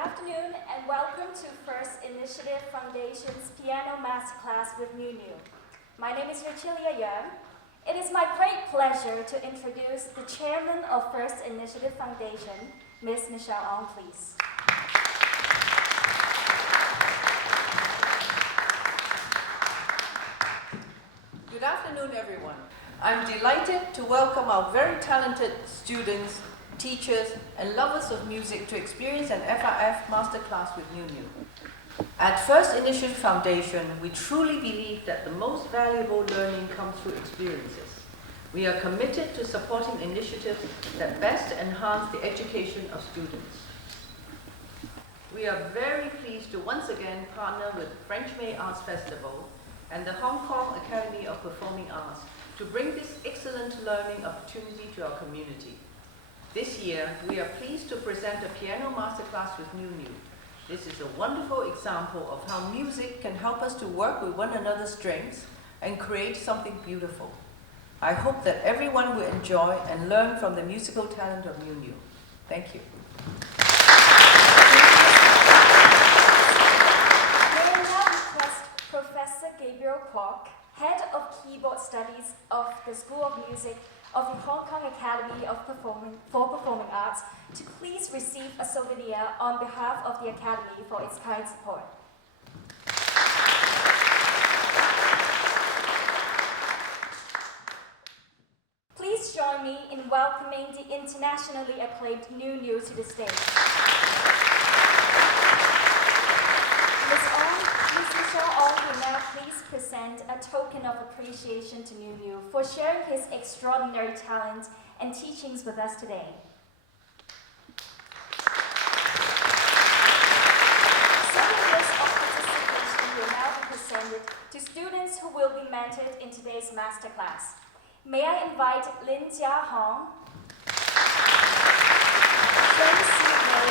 afternoon and welcome to First Initiative Foundation's Piano Masterclass with Niu Niu. My name is Jia-hong. It is my great pleasure to introduce the chairman of First Initiative Foundation, Ms. Jia-hong, please. Good afternoon, everyone. I'm delighted to welcome our very talented students, teachers, and lovers of music to experience an FRF Masterclass with Niu Niu. At First Initiative Foundation, we truly believe that the most valuable learning comes through experiences. We are committed to supporting initiatives that best enhance the education of students. We are very pleased to once again partner with French May Arts Festival and the Hong Kong Academy of Performing Arts to bring this excellent learning opportunity to our community. This year, we are pleased to present a piano masterclass with Niu Niu. This is a wonderful example of how music can help us to work with one another's strengths and create something beautiful. I hope that everyone will enjoy and learn from the musical talent of Niu Niu. Thank you. May I now request Professor Gabriel Kwok, Head of Keyboard Studies of the School of Music of the Hong Kong Academy of Performing Arts, to please receive a souvenir on behalf of the Academy for its kind support. Please join me in welcoming the internationally acclaimed Niu Niu to the stage. Ms. Jia-hong will now please present a token of appreciation to Niu Niu for sharing his extraordinary talent and teachings with us today. Participation will now be presented to students who will be mentored in today's masterclass. May I invite Jia-hong, Si-hui,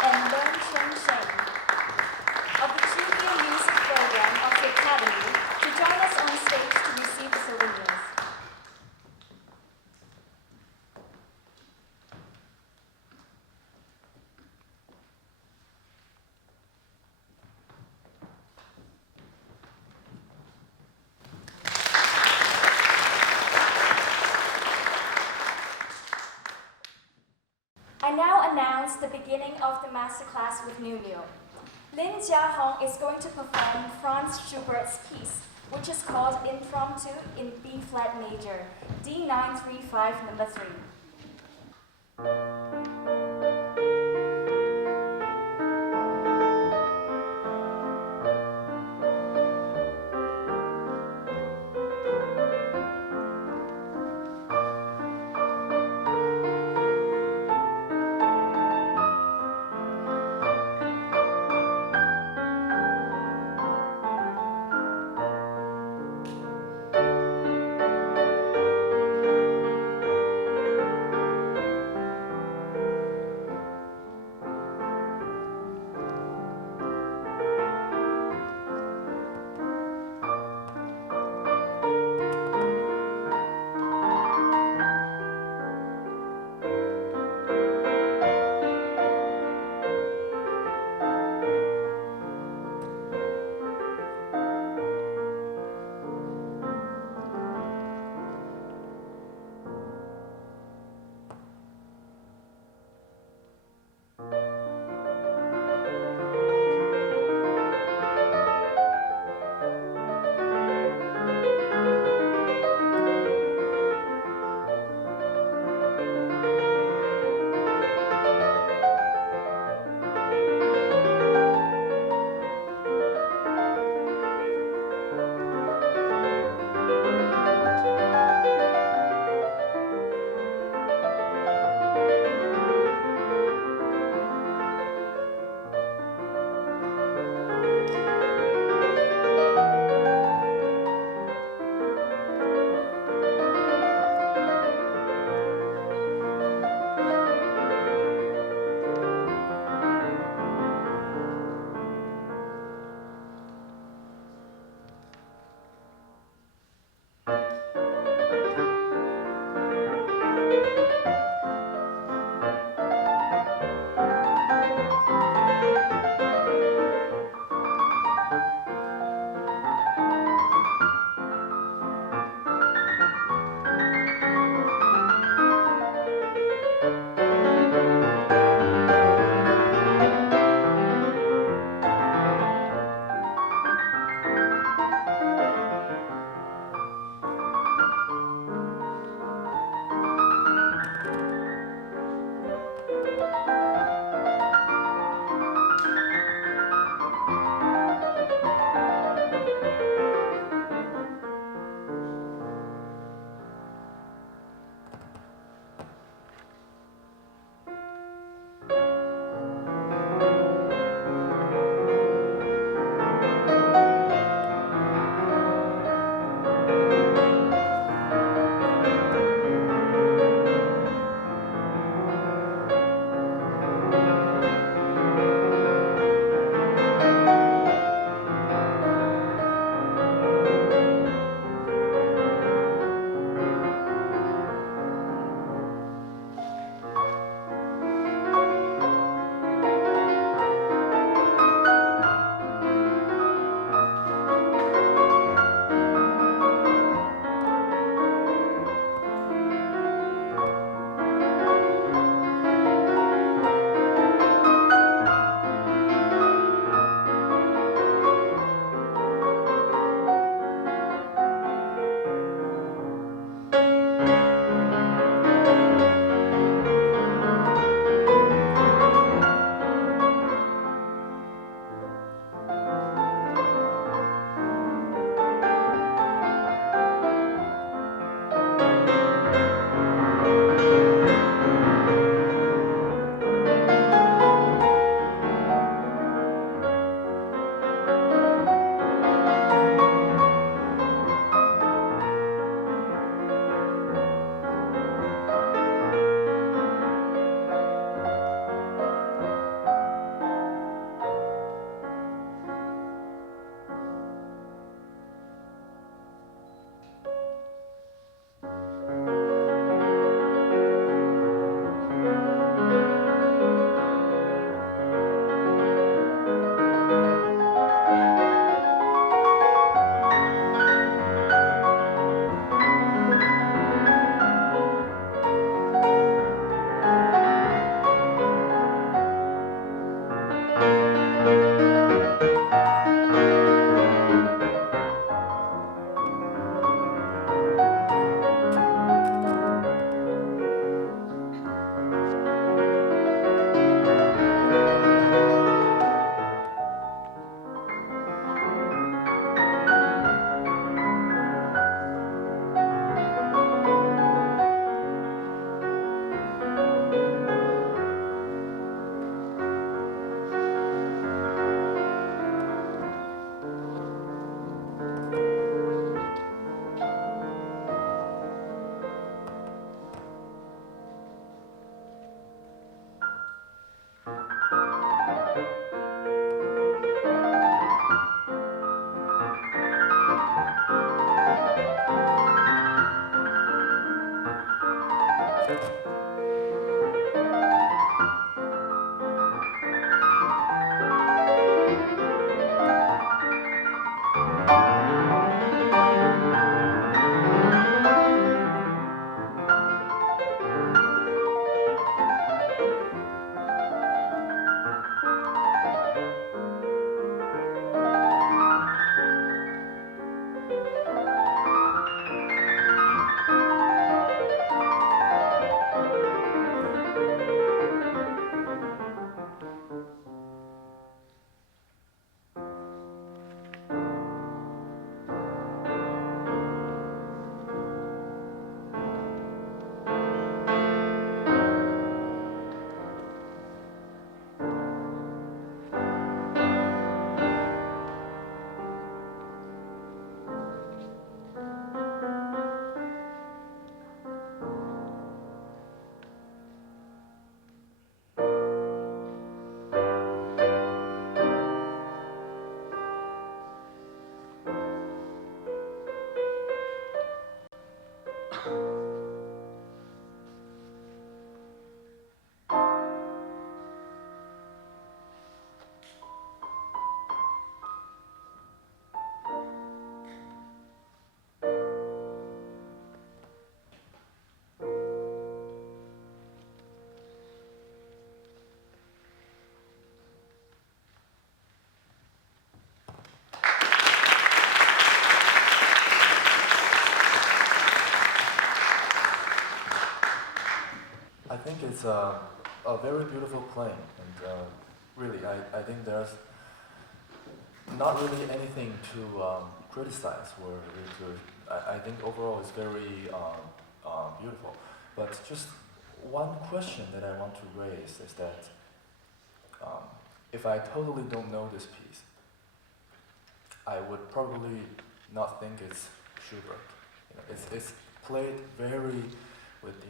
and LEUNG Chun-shing of the Junior Music Program of the Academy to join us on stage to receive the souvenirs. I now announce the beginning of the masterclass with Niu Niu. Jia-hong is going to perform Franz Schubert's piece, which is called Impromptu in B-flat major, D935 number 3. think it's a very beautiful playing, and really, I think there's not really anything to criticize or to. I think overall it's very beautiful. But just one question that I want to raise is that if I totally don't know this piece, I would probably not think it's Schubert. You know, it's played very with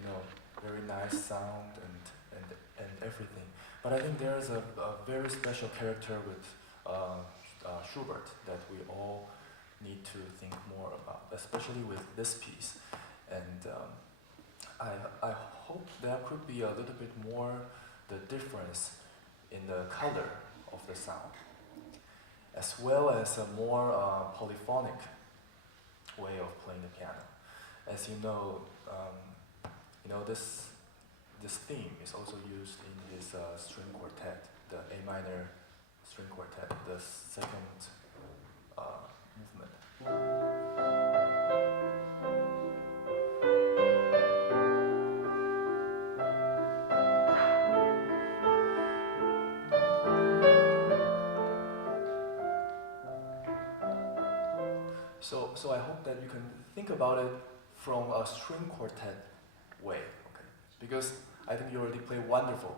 very nice sound and everything. But I think there is a very special character with Schubert that we all need to think more about, especially with this piece. And I hope there could be a little bit more the difference in the color of the sound, as well as a more polyphonic way of playing the piano. As you know, this theme is also used in his string quartet, the A minor string quartet, the second movement. So I hope that you can think about it from a string quartet way, okay? Because I think you already play wonderful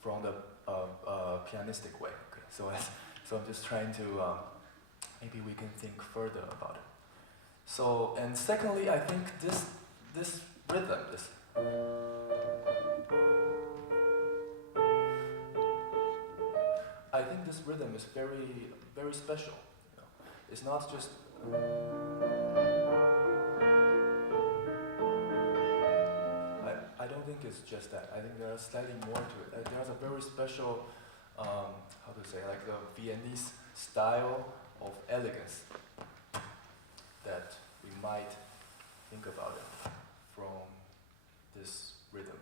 from the pianistic way, okay? So I'm just trying to maybe we can think further about it. So, and secondly, I think this rhythm, I think this rhythm is very, very special. You know? It's not just. I don't think it's just that. I think there's slightly more to it. There's a very special, how to say, like the Viennese style of elegance that we might think about it from this rhythm.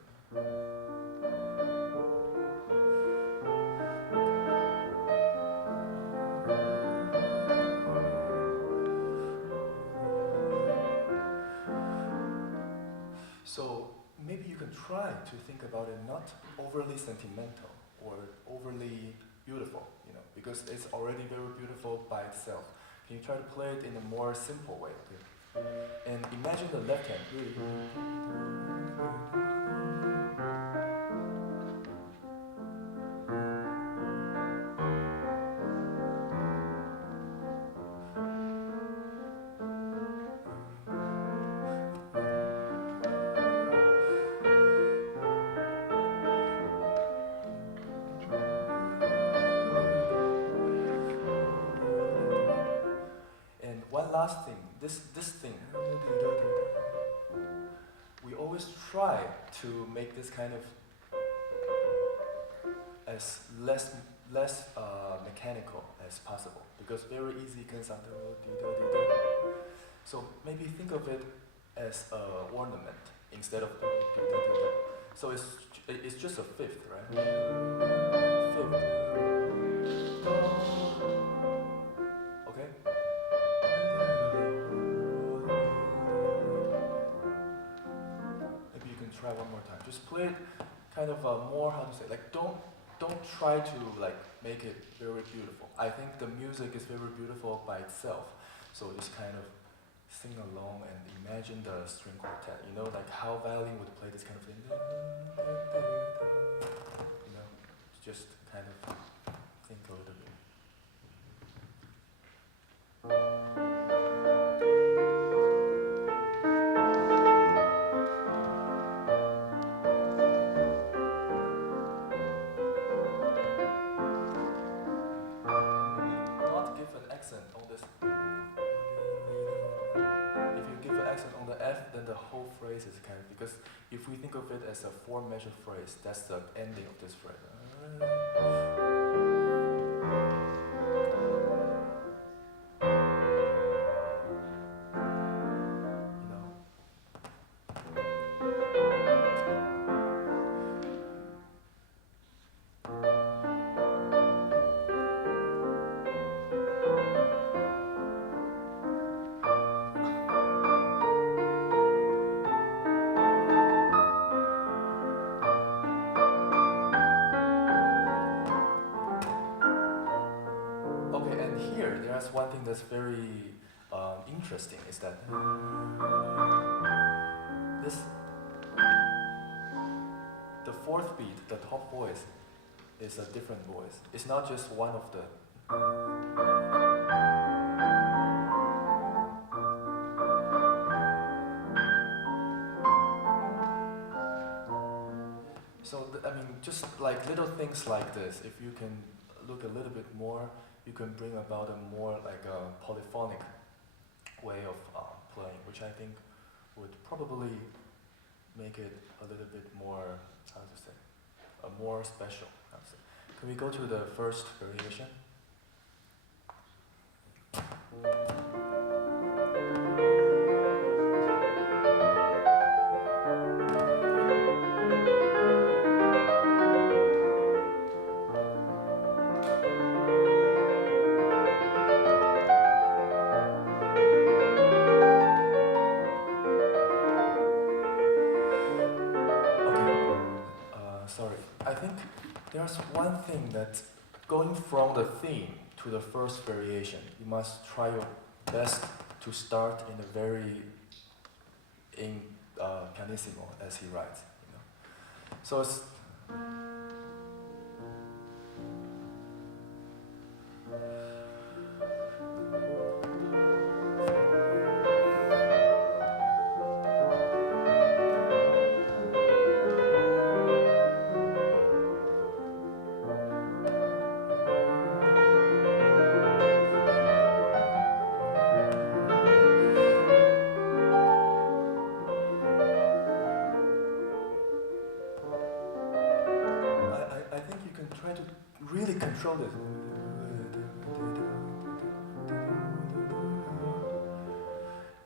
So maybe you can try to think about it not overly sentimental or overly beautiful, you know, because it's already very beautiful by itself. Can you try to play it in a more simple way? Okay? And imagine the left hand really. Last thing, this thing, we always try to make this kind of as less mechanical as possible, because very easy can sound. So maybe think of it as an ornament instead of. So it's just a fifth, right? Fifth. Okay. Try one more time. Just play it kind of more, how to say, like don't try to like make it very beautiful. I think the music is very beautiful by itself. So just kind of sing along and imagine the string quartet. You know, like how violin would play this kind of thing. You know, just kind of think a little bit. Is kind of, because if we think of it as a 4-measure phrase, that's the ending of this phrase. that's very interesting is that the fourth beat, the top voice, is a different voice. It's not just one of the. So, I mean, just like little things like this, if you can look a little bit more, you can bring about a more like a polyphonic way of playing, which I think would probably make it a little bit more, how to say, more special. How to say. Can we go to the first variation? There's one thing that going from the theme to the first variation, you must try your best to start in a very pianissimo, as he writes. You know? So it's control it.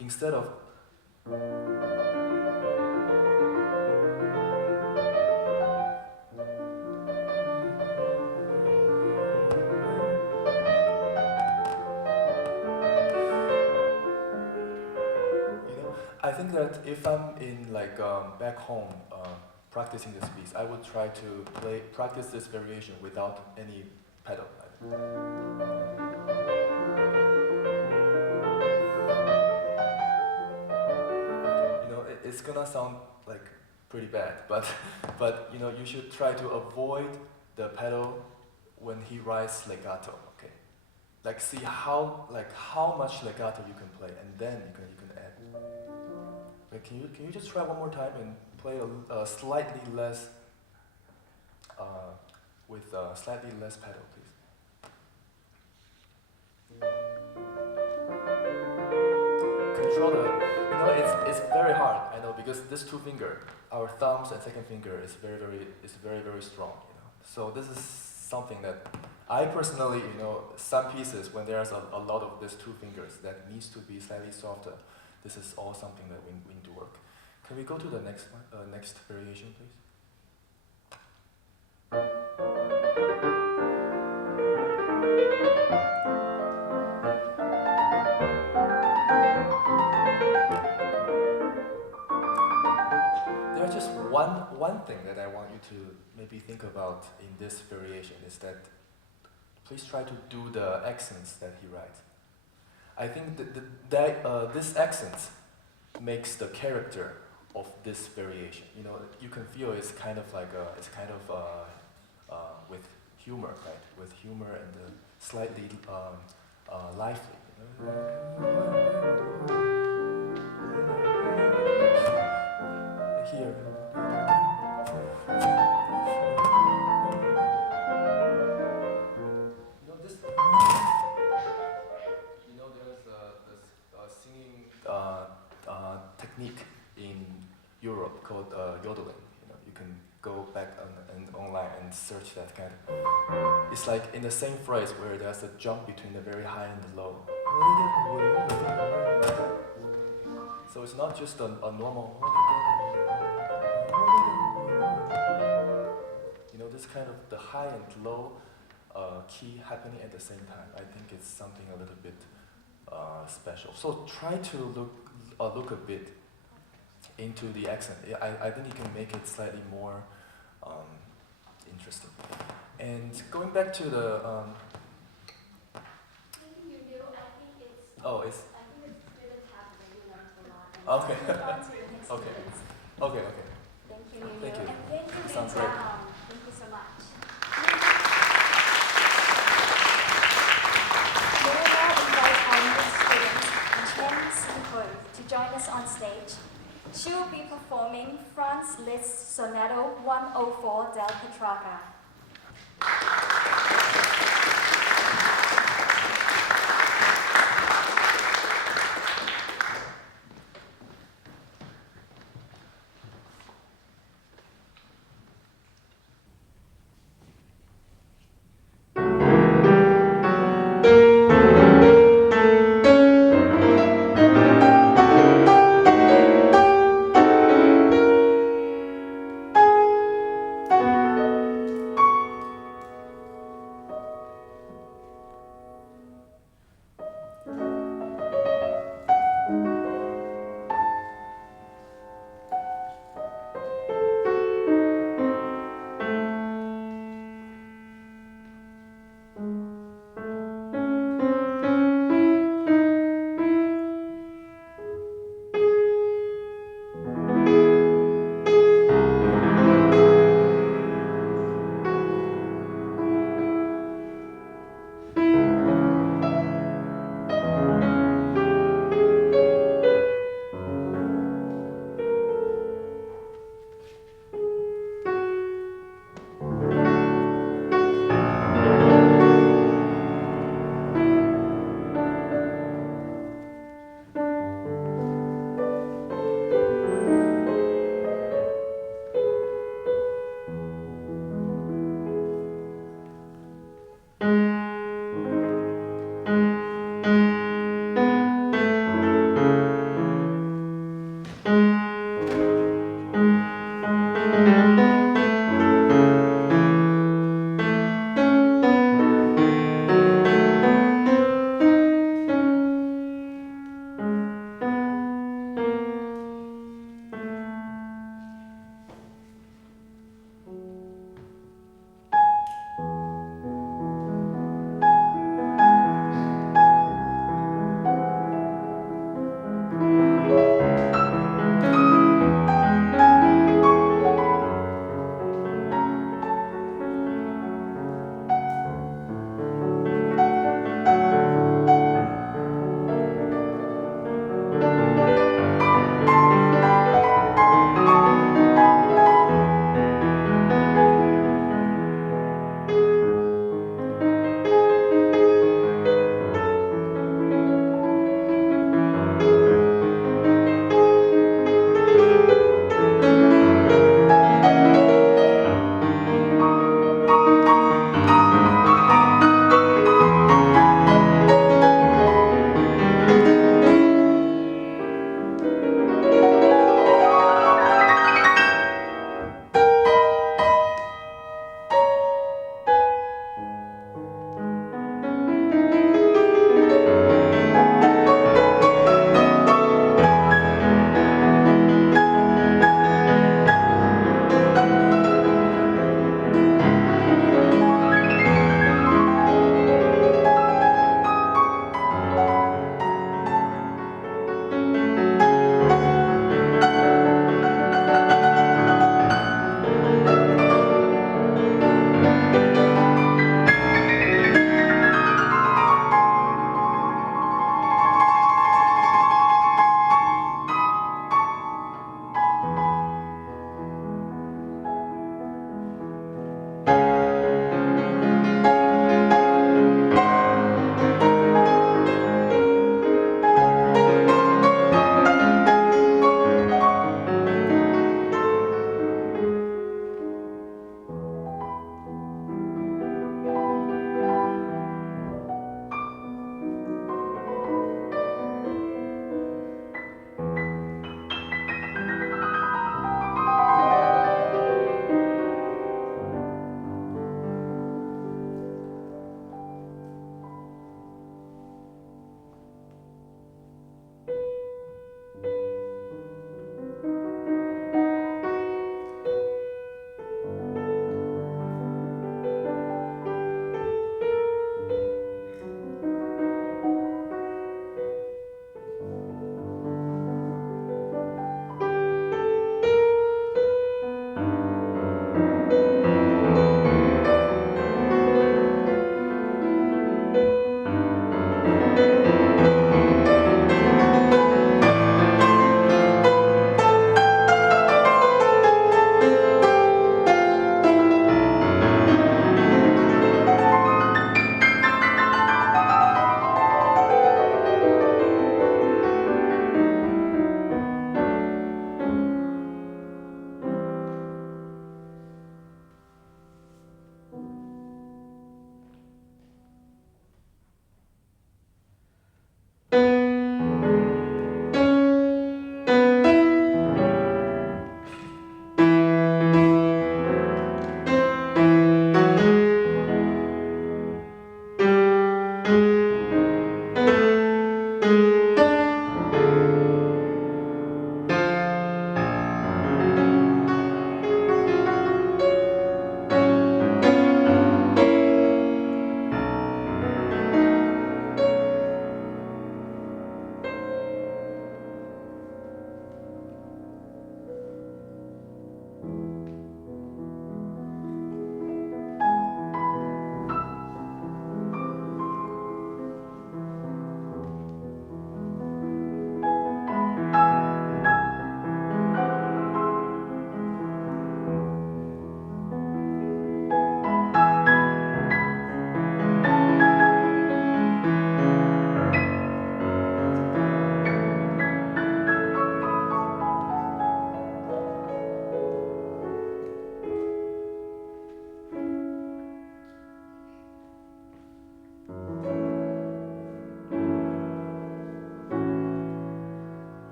Instead of I think that if I'm in like back home practicing this piece, I would try to practice this variation without any pedal. You know, it's gonna sound like pretty bad, but you know, you should try to avoid the pedal when he writes legato. Okay, like see how much legato you can play, and then you can add. But can you just try one more time and play a slightly less with slightly less pedal, please. Control the. You know, it's very hard. I know because this two finger, our thumbs and second finger is very strong. You know, so this is something that I personally, you know, some pieces when there's a lot of these two fingers that needs to be slightly softer. This is all something that we need to work. Can we go to the next one, next variation, please? There's just one thing that I want you to maybe think about in this variation is that please try to do the accents that he writes. I think that this accent makes the character of this variation. You know, you can feel it's kind of like with humor, right? With humor and slightly lively. You know? Here. Technique in Europe called yodeling. You know, you can go back and online and search that kind of. It's like in the same phrase where there's a jump between the very high and the low. So it's not just a normal. You know, this kind of the high and low key happening at the same time. I think it's something a little bit special. So try to look a bit into the accent. I think you can make it slightly more interesting. And going back to the Niu Niu, I think Oh, it's I think it's really happening. You learned a lot. okay. Move on to the next Okay. students. Okay. Okay. Thank you, Niu Niu. Thank you. And thank you, Sounds great. Jia-hong. Thank you so much. May I now invite our new student, Chen Si-hui, to join us on stage. She will be performing Franz Liszt Sonetto 104 del Petrarca.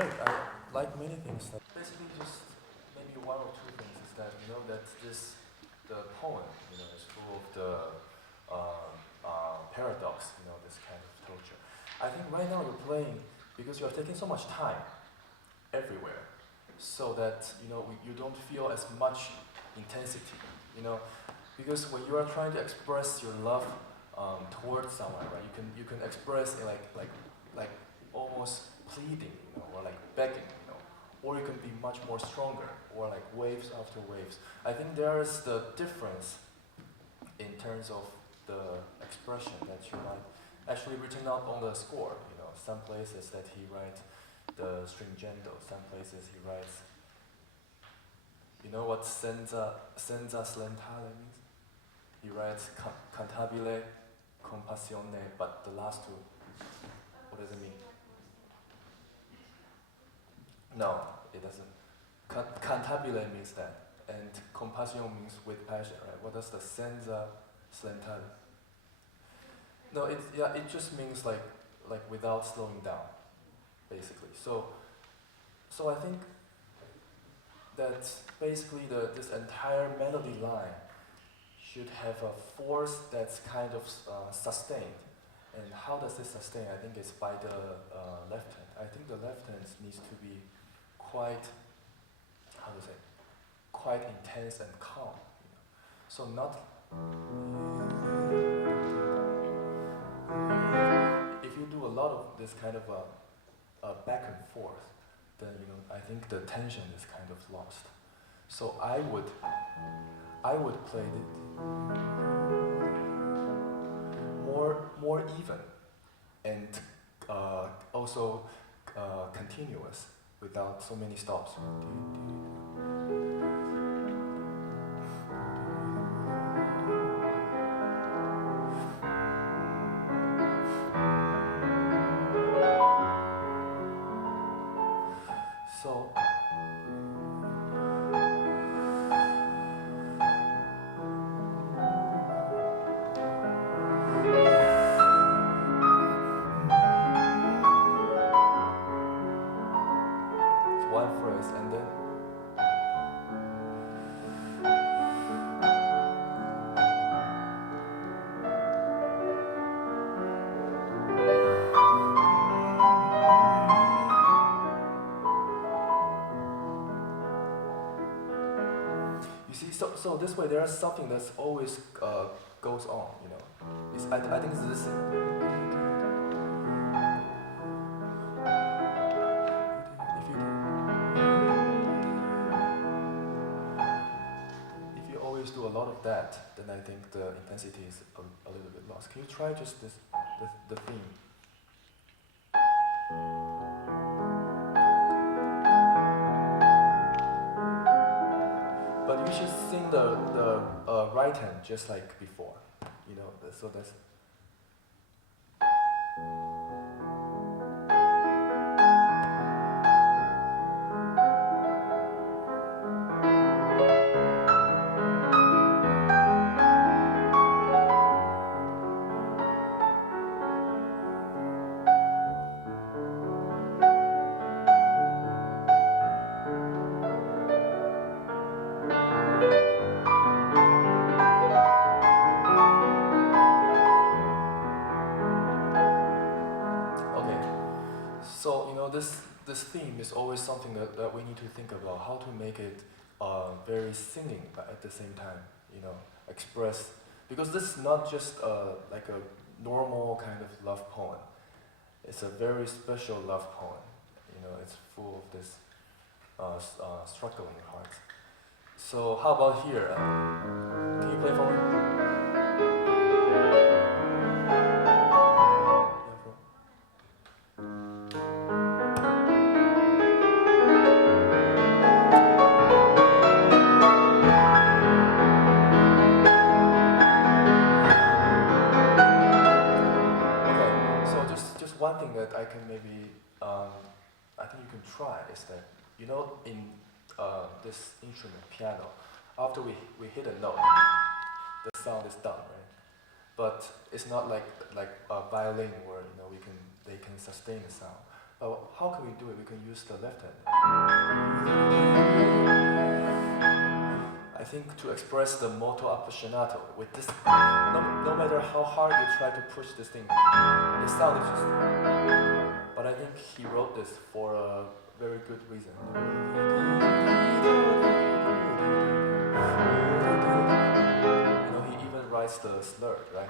great. I like many things. That basically, just maybe one or two things is that that the poem, is full of the paradox. This kind of torture. I think right now you're playing because you're taking so much time everywhere, so that you don't feel as much intensity. Because when you are trying to express your love towards someone, right? You can express it like almost pleading, or like begging, or you can be much more stronger, or like waves after waves. I think there is the difference in terms of the expression that you might actually written out on the score. Some places that he writes the stringendo, some places he writes. You know what senza slentale means? He writes cantabile, compassione, but the last two, what does it mean? No, it doesn't. Cantabile means that, and compassion means with passion, right? What does the senza slentale? No, it just means like without slowing down, basically. So I think that basically this entire melody line should have a force that's kind of sustained. And how does it sustain? I think it's by the left hand. I think the left hand needs to be quite, quite intense and calm. So not. If you do a lot of this kind of back and forth, then I think the tension is kind of lost. So I would play it more even and also continuous without so many stops. So one phrase and then you see, so this way there's something that's always goes on, I think it's this thing. If you always do a lot of that, then I think the intensity is a little bit lost. Can you try just the theme? But you should sing the right hand just like before, so that's. So, this theme is always something that we need to think about, how to make it very singing, but at the same time, express, because this is not just like a normal kind of love poem. It's a very special love poem. It's full of this struggling heart. So how about here? Can you play for me? One thing that I can maybe, I think you can try is that, in this instrument, piano, after we hit a note, the sound is done, right? But it's not like a violin where they can sustain the sound. How can we do it? We can use the left hand. I think to express the molto appassionato with this, no matter how hard you try to push this thing, the sound is just. But I think he wrote this for a very good reason. He even writes the slur, right?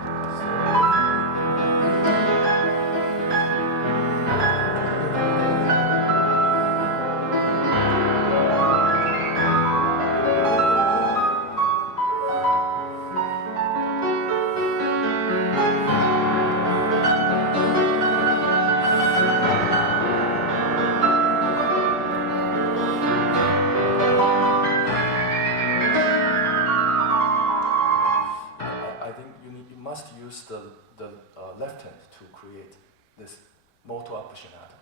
The left hand to create this molto appassionato.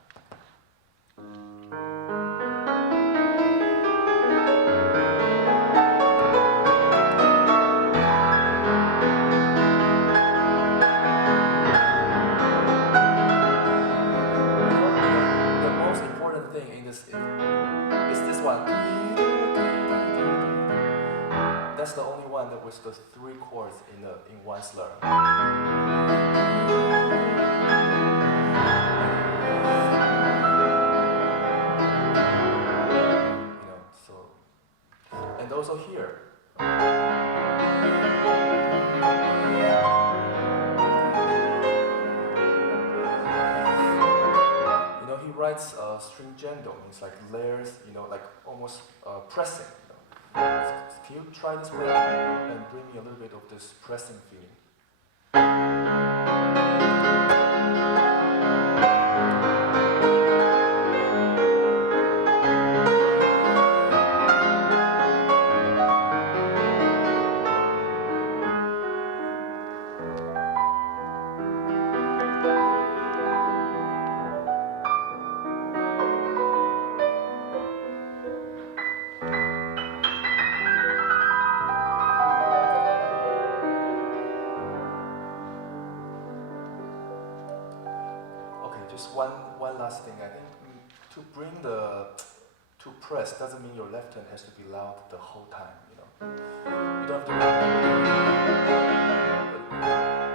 The most important thing in this is this one. That's the only one that with the 3 chords in one slur. And also here. He writes stringendo, means like layers, like almost pressing. Can you try this way and bring me a little bit of this pressing feeling? Just one last thing. I think to press doesn't mean your left hand has to be loud the whole time. You don't have to.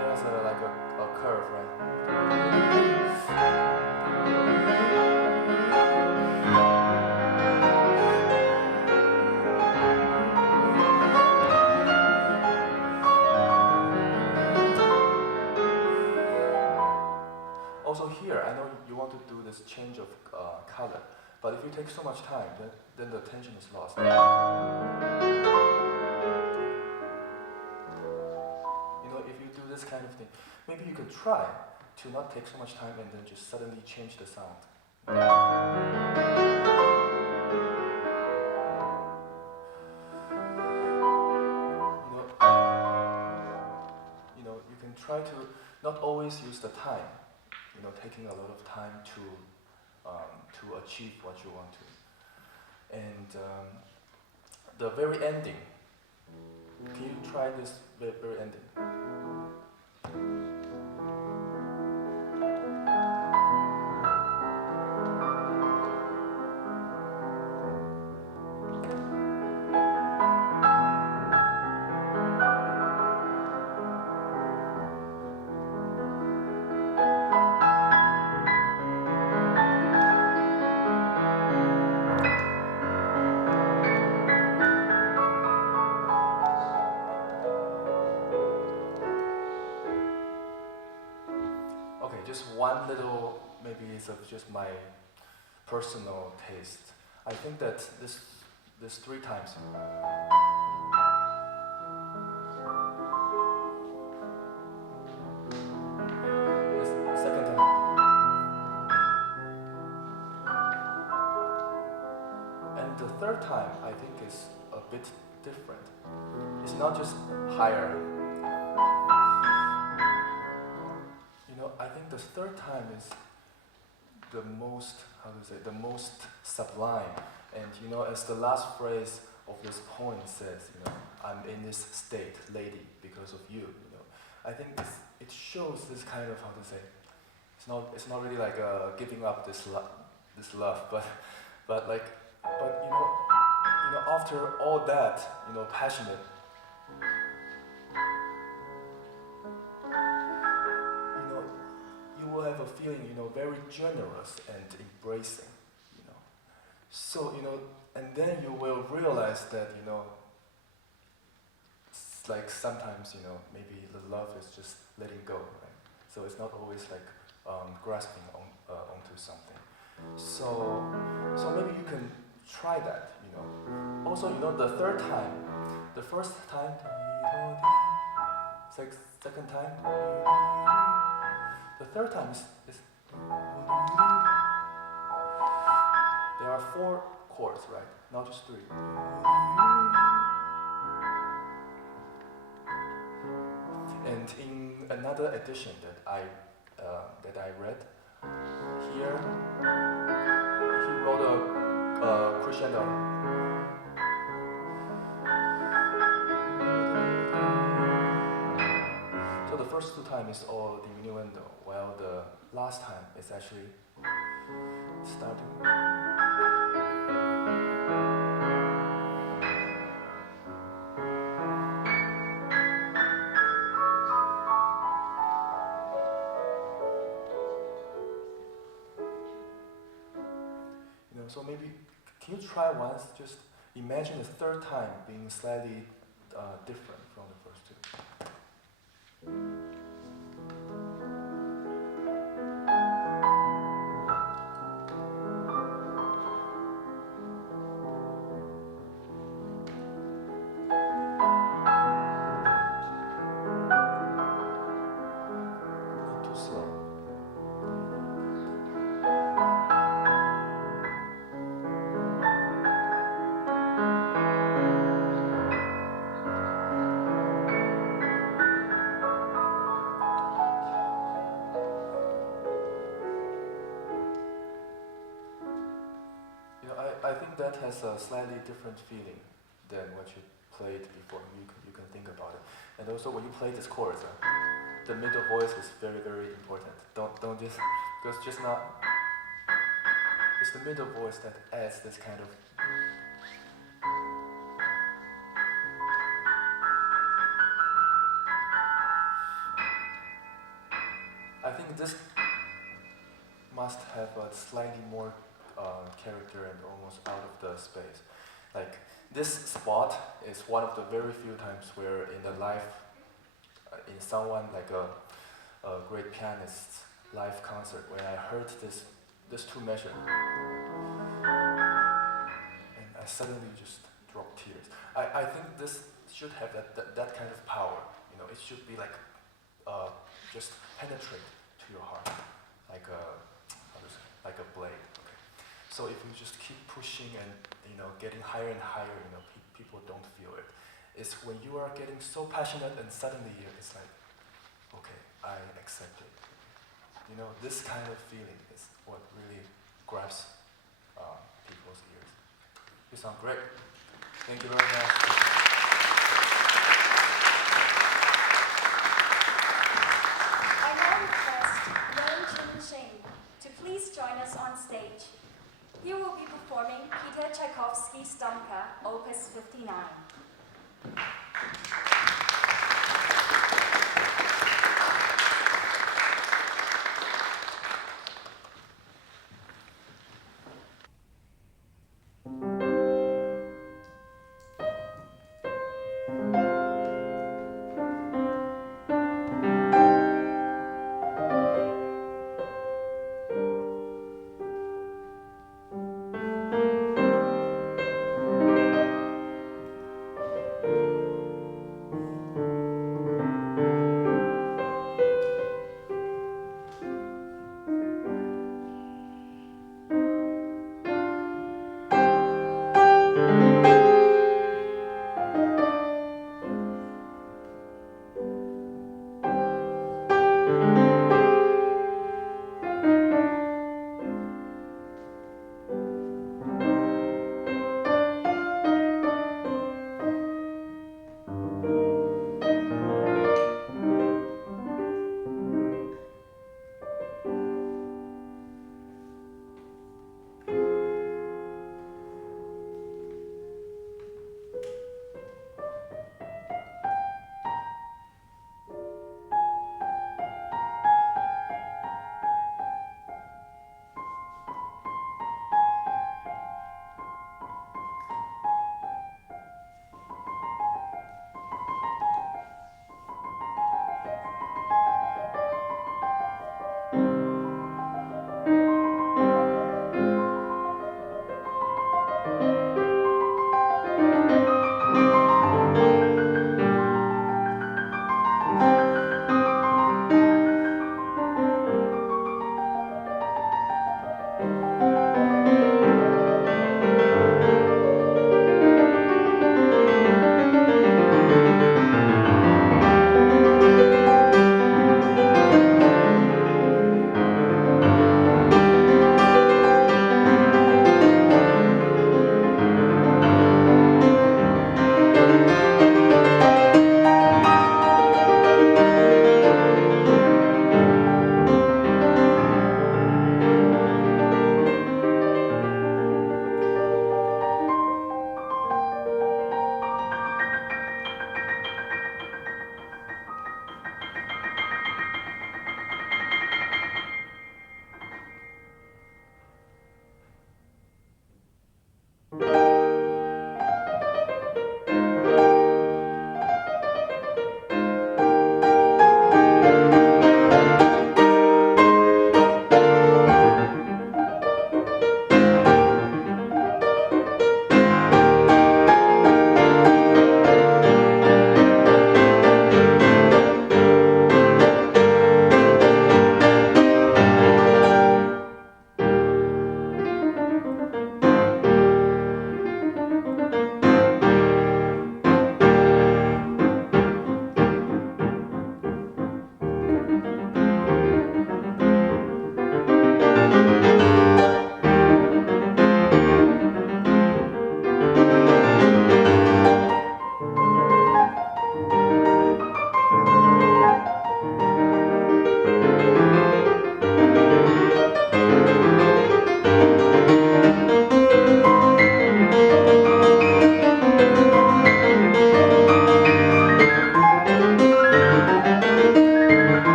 There's like a curve, right? Also here, I know you want to do this change of color, but if you take so much time, then the tension is lost. If you do this kind of thing, maybe you can try to not take so much time and then just suddenly change the sound. You can try to not always use the time. Taking a lot of time to achieve what you want to. And the very ending, can you try this very ending? Just one little, maybe it's just my personal taste. I think that this 3 times. This second time. And the 3rd time, I think is a bit different. It's not just higher. I think the 3rd time is the most, the most sublime. And as the last phrase of this poem says, I'm in this state, lady, because of you. I think it shows this kind of, it's not really like giving up this love, but after all that, passionate, you will have a feeling, very generous and embracing, So, and then you will realize that, it's like sometimes, maybe the love is just letting go, right? So it's not always like grasping onto something. So maybe you can try that, Also, the third time, the first time, second time, the third time is there are 4 chords, right? Not just 3. And in another edition that I read, here he wrote a crescendo. So the first 2 times is all diminuendo, while the last time is actually starting. So maybe, can you try once, just imagine the third time being slightly different from the first 2. Not too slow. I think that has a slightly different feeling than what you played before. You can think about it. And also when you play this chord, the middle voice is very, very important. Don't just, because just now, it's the middle voice that adds this kind of. I think this must have a slightly more character and almost out of the space. Like this spot is one of the very few times where in the life, in someone like a great pianist's live concert, when I heard this 2 measure, and I suddenly just dropped tears. I think this should have that kind of power. It should be like just penetrate to your heart, like a blade. So if you just keep pushing and getting higher and higher, people don't feel it. It's when you are getting so passionate and suddenly it's like, okay, I accept it. This kind of feeling is what really grabs people's ears. You sound great. Thank you very much. I now request Chun-shing to please join us on stage. He will be performing Peter Tchaikovsky's Dumka, Opus 59.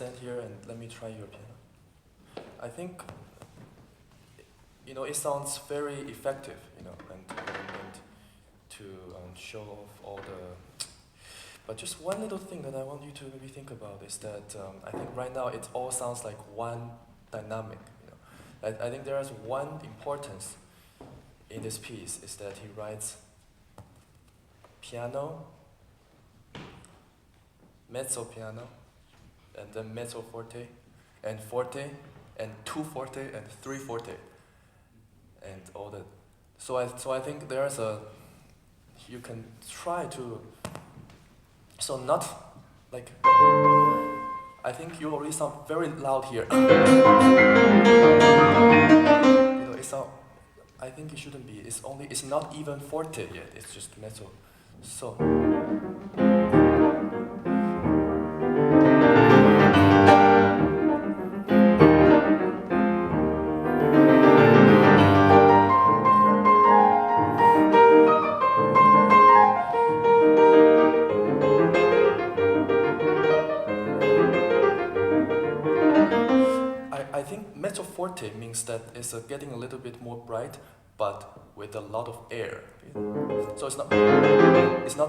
stand here and let me try your piano. I think, it sounds very effective, and to show off all the. But just one little thing that I want you to maybe think about is that I think right now it all sounds like one dynamic. I think there is one importance in this piece is that he writes piano, mezzo piano, and then mezzo forte, and 2 forte, and 3 forte, and all that. So I think there's you can try to. So not like. I think you already sound very loud here. It's not. I think it shouldn't be. It's not even forte yet. It's just mezzo. So. I think mezzo forte means that it's getting a little bit more bright, but with a lot of air. So it's not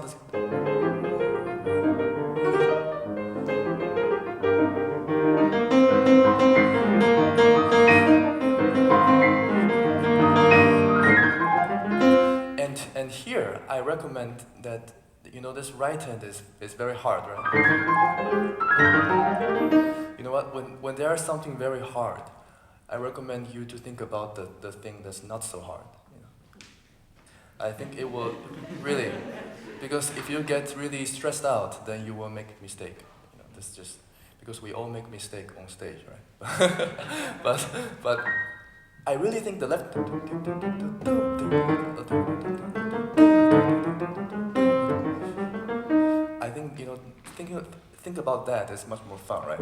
as. And here I recommend that this right hand is very hard, right? You know what? When there is something very hard, I recommend you to think about the thing that's not so hard. I think it will really, because if you get really stressed out, then you will make a mistake. That's just because we all make mistake on stage, right? but I really think the left. I think think about that is much more fun, right?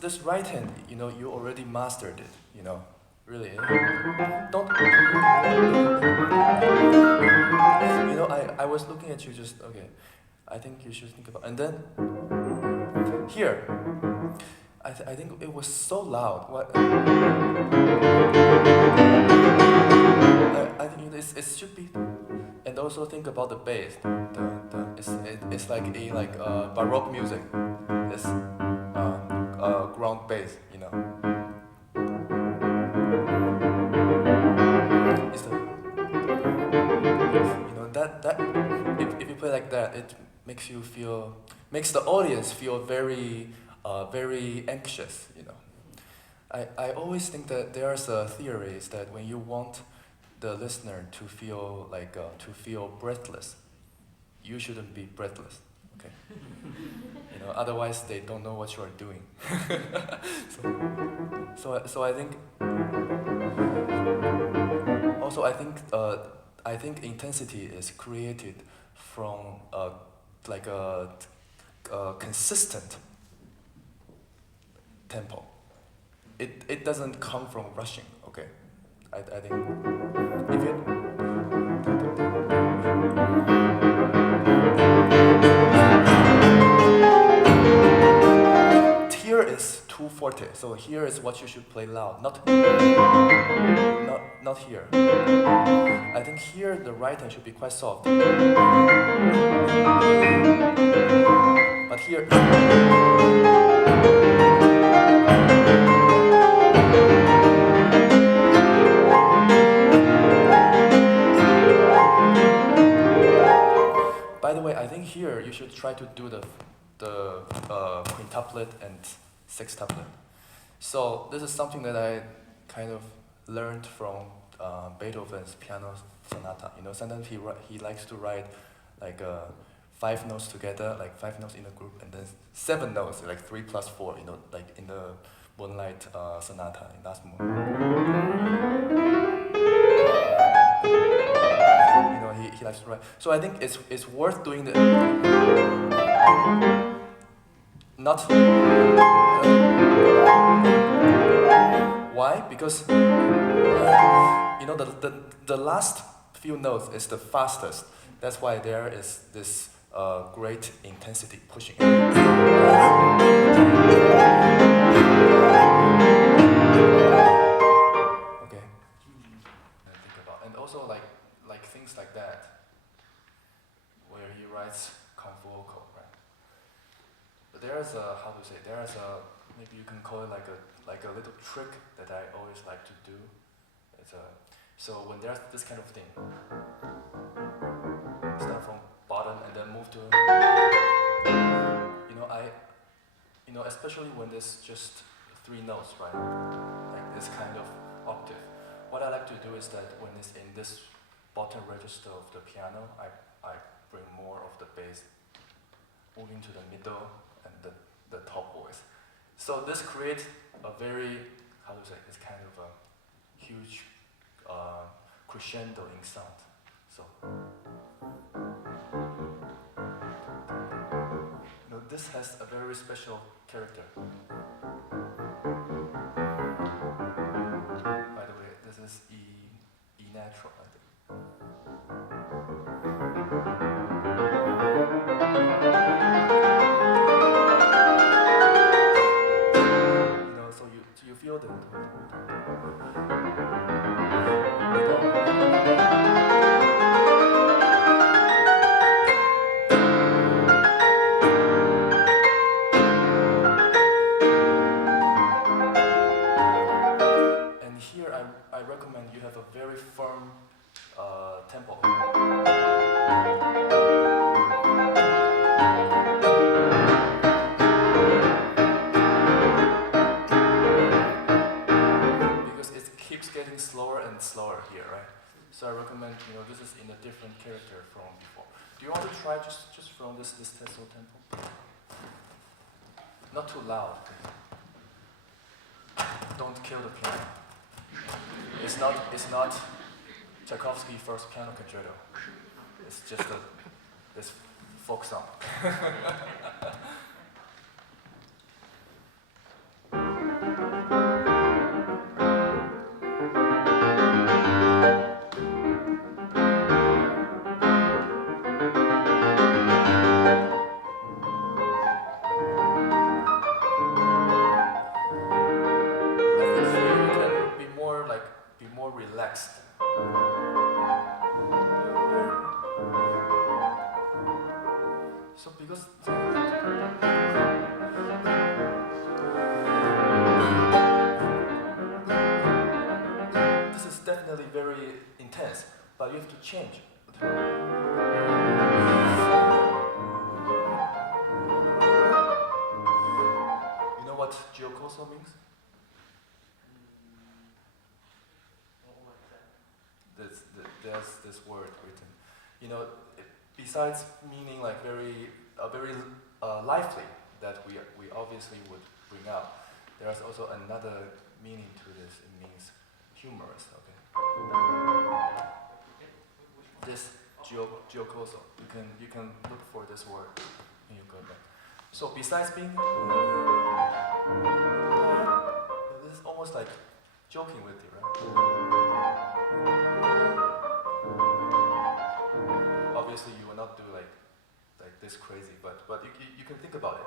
This right hand, you already mastered it, really. Don't. I was looking at you just okay. I think you should think about, and then here. I think it was so loud. What? I think it should be, and also think about the bass. It's like a Baroque music. It's ground bass, It's that if you play like that, it makes the audience feel very. Very anxious, I always think that there's a theory is that when you want the listener to feel breathless, you shouldn't be breathless, okay? Otherwise they don't know what you are doing. so I think. Also, I think intensity is created from a consistent tempo. It doesn't come from rushing, okay? I think if it. Here is 2 forte, so here is what you should play loud, not here. I think here the right hand should be quite soft. But here. By the way, I think here you should try to do the quintuplet and sextuplet. So this is something that I kind of learned from Beethoven's piano sonata. Sometimes he likes to write 5 notes together, 5 notes in a group, and then 7 notes, 3 plus 4. Like in the Moonlight Sonata in Last Moon. He likes to write. So I think it's worth doing the. Not. Why? Because the last few notes is the fastest. That's why there is this great intensity pushing. Okay. Think about, and also like things like that, where he writes convocal, right? But there's a maybe you can call it like a little trick that I always like to do. So when there's this kind of thing, start from bottom and then move to, especially when there's just 3 notes, right? Like this kind of octave. What I like to do is that when it's in this bottom register of the piano, I bring more of the bass moving to the middle and the top voice. So this creates a very, it's kind of a huge crescendoing sound. So, this has a very special character. By the way, this is E natural, I think. So you feel the. I recommend you have a very firm tempo. Because it keeps getting slower and slower here, right? So I recommend, this is in a different character from before. Do you want to try just from this testo tempo? Not too loud. Don't kill the piano. It's not Tchaikovsky first piano concerto. It's just this folk song. Relaxed. So because this is definitely very intense, but you have to change. You know what giocoso means? There's this word written. Besides meaning like very lively that we obviously would bring out, there's also another meaning to this. It means humorous. Okay. This giocoso. You can look for this word when you go back. So besides being, this is almost like joking with you, right? Obviously, you will not do like this crazy, but you can think about it.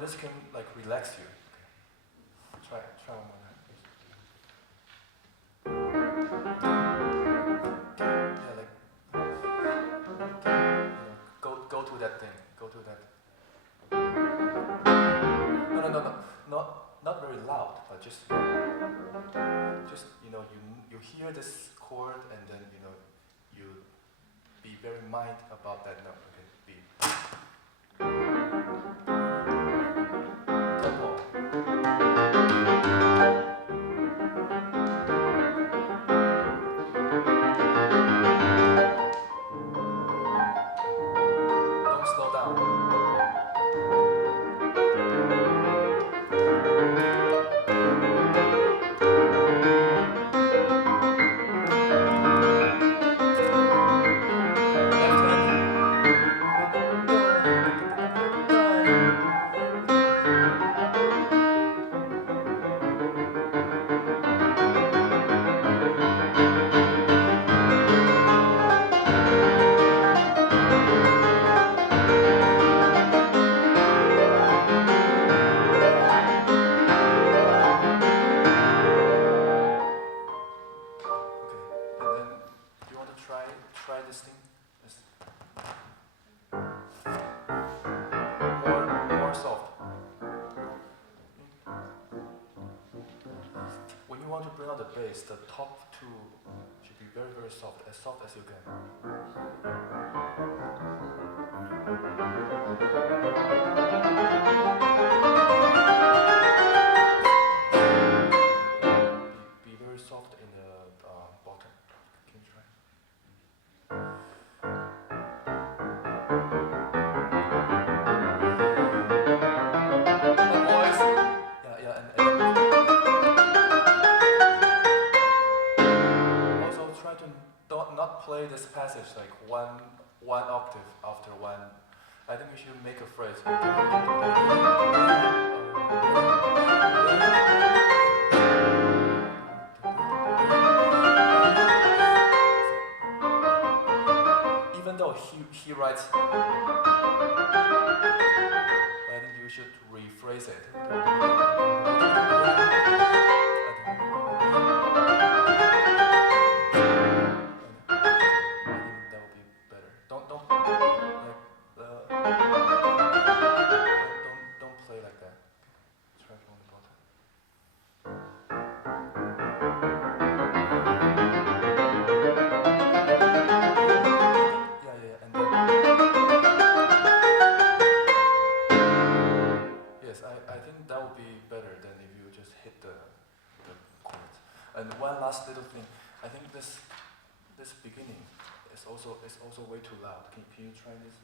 This can like relax you. Okay. Try one more time, please. Yeah, like go to that thing. Go to that. No. Not very loud, but just you hear this chord and then you be very mind about that note. Okay, B. Tempo. Don't slow down. Left hand. want to try this thing? Just more soft. When you want to bring out the bass, the top two should be very, very soft as you can. Be very soft in the bottom. Can you try? Voice. Yeah, and also try to not play this passage like one octave after one. I think we should make a phrase. Even though he writes, I think you should rephrase it. And one last little thing, I think this beginning is also way too loud. Can you try this?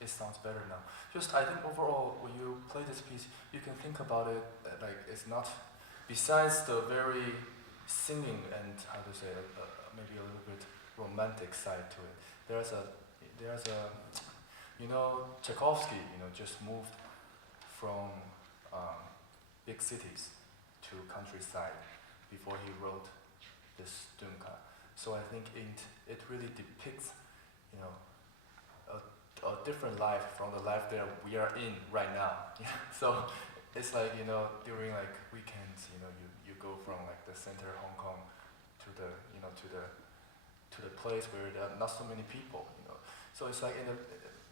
It sounds better now. Just I think overall, when you play this piece, you can think about it like it's not. Besides the very singing and how to say maybe a little bit romantic side to it, there's a Tchaikovsky just moved from big cities to countryside before he wrote this Dumka. So I think it really depicts a different life from the life that we are in right now. So it's like during like weekends, you go from like the center of Hong Kong to the to the place where there are not so many people. So it's like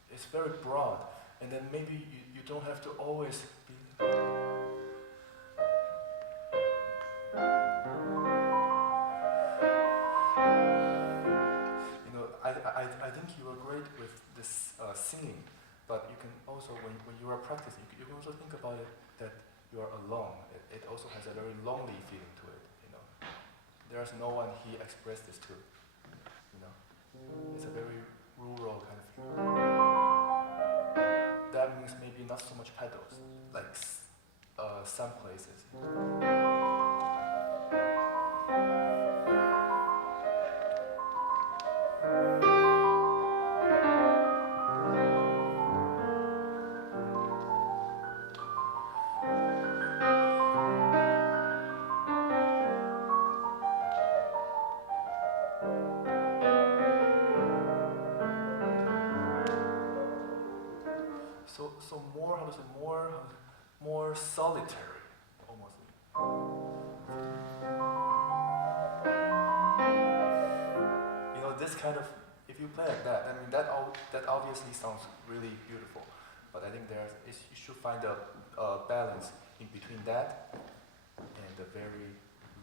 it's very broad, and then maybe you don't have to always be. I think you are great with this singing, but you can also, when you are practicing, you can also think about it that you are alone. It also has a very lonely feeling to it. There's no one he expressed this to. It's a very rural kind of thing. That means maybe not so much pedals, like some places. So more, how to say, more solitary, almost. This kind of, if you play like that, I mean that obviously sounds really beautiful, but I think you should find a balance in between that and the very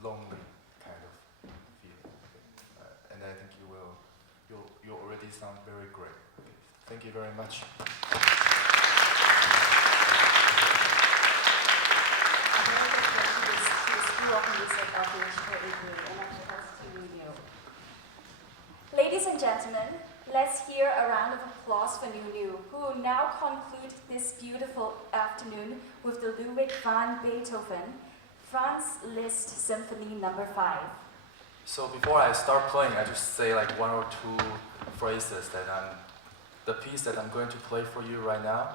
lonely kind of feeling. And I think you'll already sound very great. Okay. Thank you very much. Ladies and gentlemen, let's hear a round of applause for Niu Niu, who will now conclude this beautiful afternoon with the Ludwig van Beethoven, Franz Liszt Symphony No. 5. So before I start playing, I just say like one or two phrases that the piece that I'm going to play for you right now,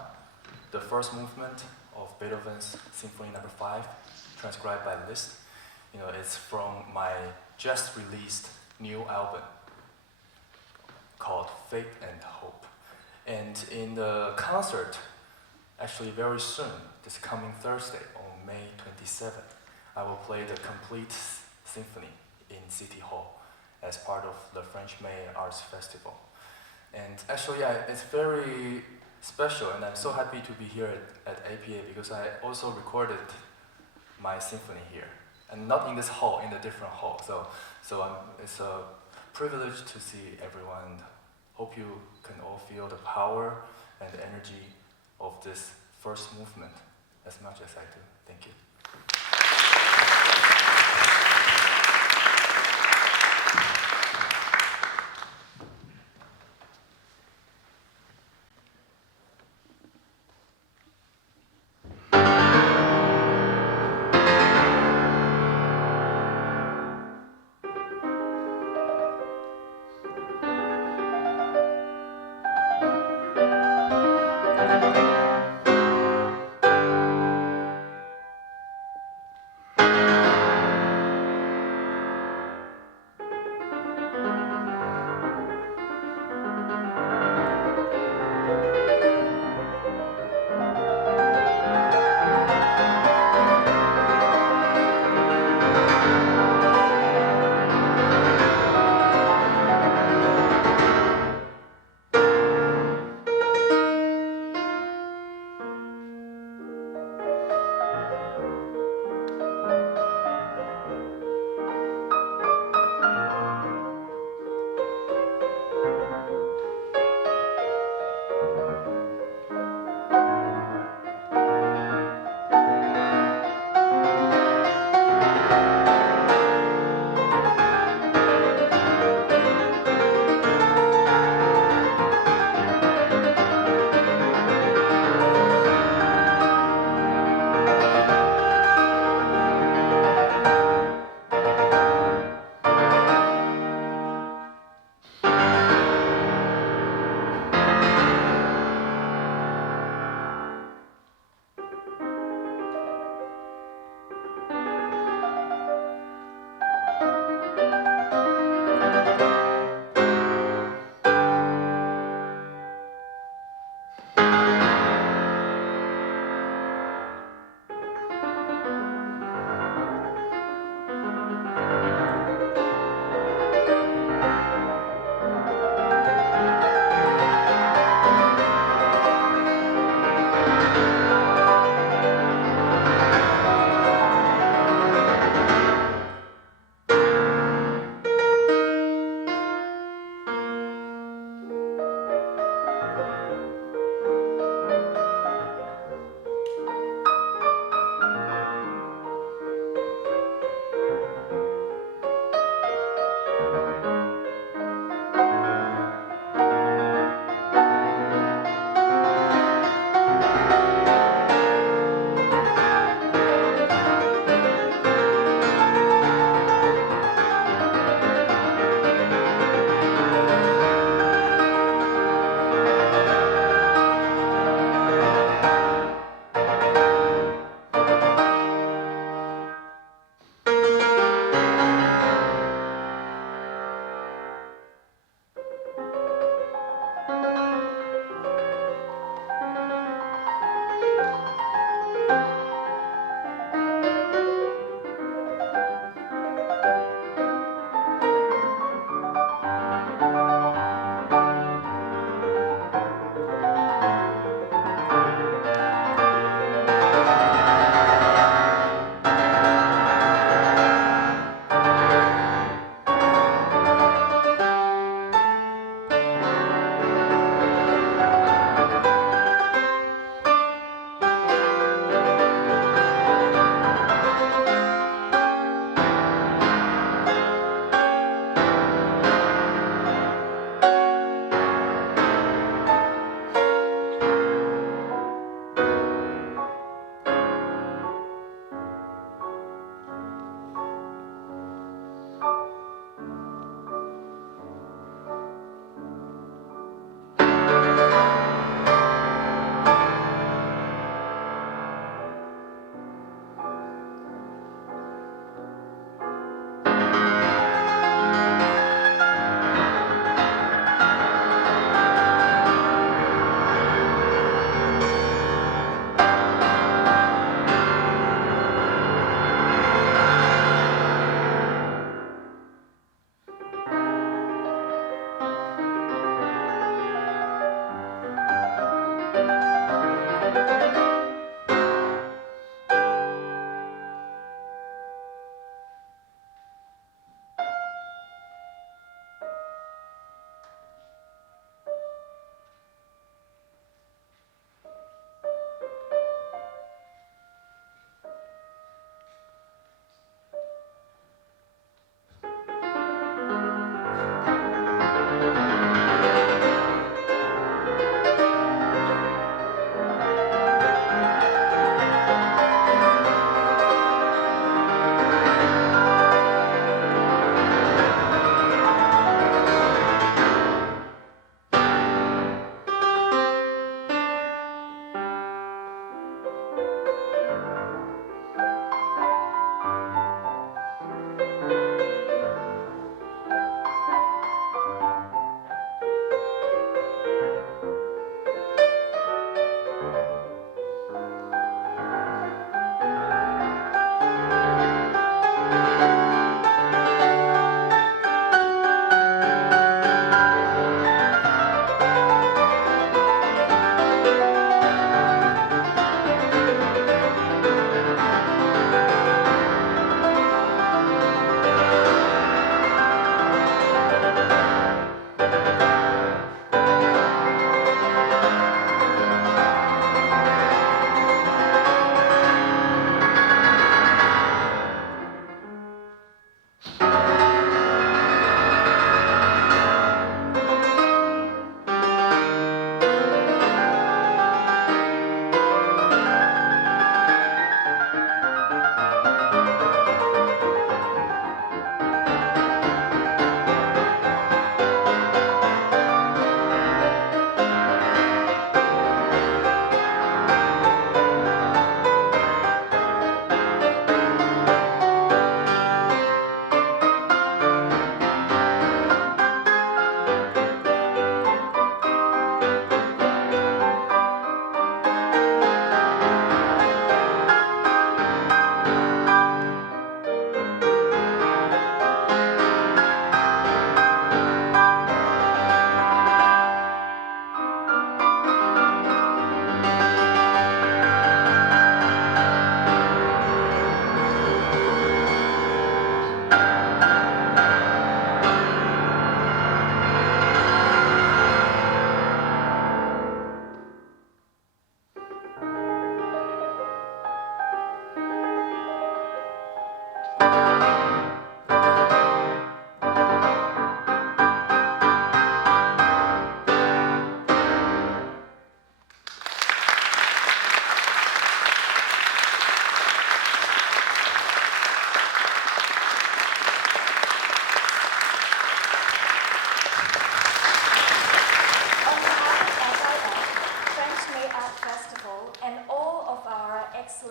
the first movement of Beethoven's Symphony No. 5, transcribed by Liszt. You know, it's from my just released new album called Faith and Hope. And in the concert, actually very soon, this coming Thursday on May 27th, I will play the complete symphony in City Hall as part of the French May Arts Festival. And actually, it's very special, and I'm so happy to be here at APA because I also recorded my symphony here, and not in this hall, in a different hall. So it's a privilege to see everyone. Hope you can all feel the power and the energy of this first movement as much as I do. Thank you.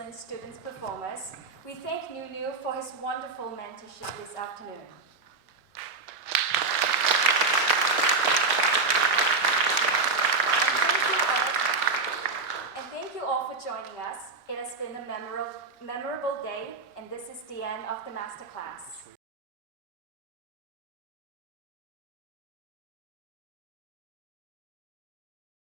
excellent students performers. We thank Niu Niu for his wonderful mentorship this afternoon. And thank you all for joining us. It has been a memorable day, and this is the end of the masterclass.